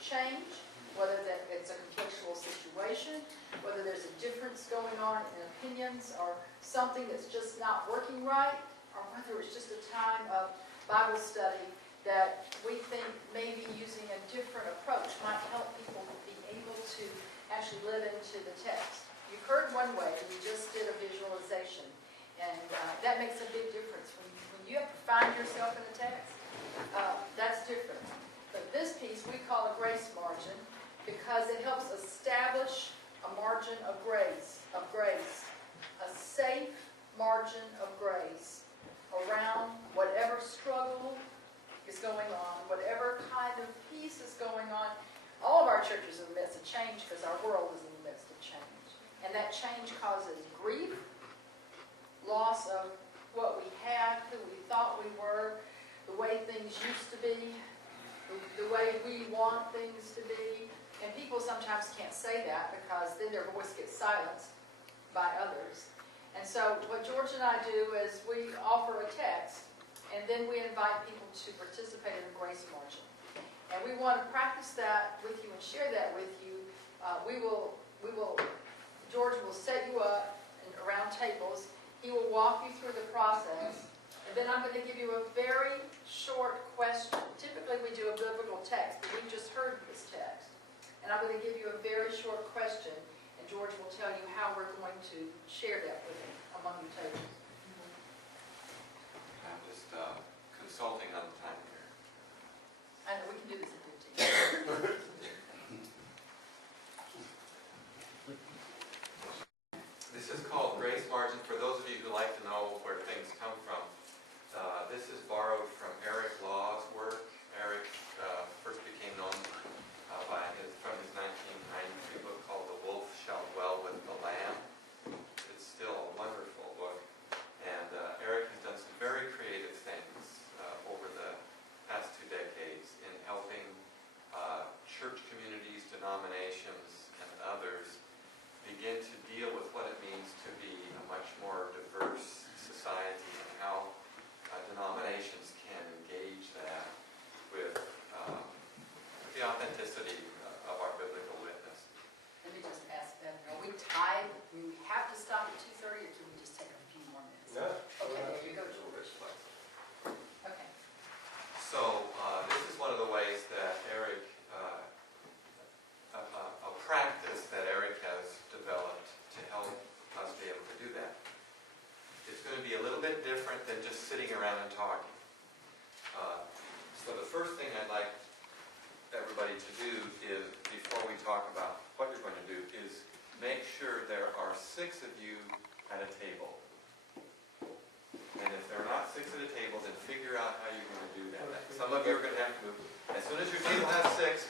change, whether that it's a conflictual situation, whether there's a difference going on in opinions or something that's just not working right, or whether it's just a time of Bible study that we think maybe using a different approach might help people be able to actually live into the text. You've heard one way, we just did a visualization, and that makes a big difference. When you have to find yourself in the text, that's different. But this piece we call a grace margin because it helps establish a margin of grace, a safe margin of grace around whatever struggle is going on, whatever kind of peace is going on. All of our churches are in the midst of change because our world is in the midst of change. And that change causes grief, loss of what we had, who we thought we were, the way things used to be, the way we want things to be. And people sometimes can't say that because then their voice gets silenced by others. And so what George and I do is we offer a text, and then we invite people to participate in the grace margin. And we want to practice that with you and share that with you. George will set you up around tables. He will walk you through the process. And then I'm going to give you a very short question. Typically we do a biblical text, but we just heard this text. And I'm going to give you a very short question, and George will tell you how we're going to share that with him among the tables. I'm just consulting on the time here. I know, we can do this in 15 minutes. This is called grace margin. For those of you who like to know where things come from, this is borrowed from Eric Law's work. Eric first became known from his 1993 book called The Wolf Shall Dwell with the Lamb. It's still a wonderful book. And Eric has done some very creative things over the past 2 decades in helping church communities, denominations, and others begin to deal with what it means to be a much more diverse society and how denominations can engage that with the authenticity of our biblical witness. Let me just ask them, are we tied? We have to stop at 2:30, or can we just take a few more minutes? Yeah. Okay, there you go, George. Okay. So this is one of the ways that Eric, a practice that Eric has developed to help us be able to do that. It's going to be a little bit different than just sitting around and talking. So the first thing I'd like everybody to do is, before we talk about what you're going to do, is make sure there are 6 of you at a table. And if there are not 6 at a table, then figure out how you're going to do that. Some of you are going to have to move. As soon as your table has 6,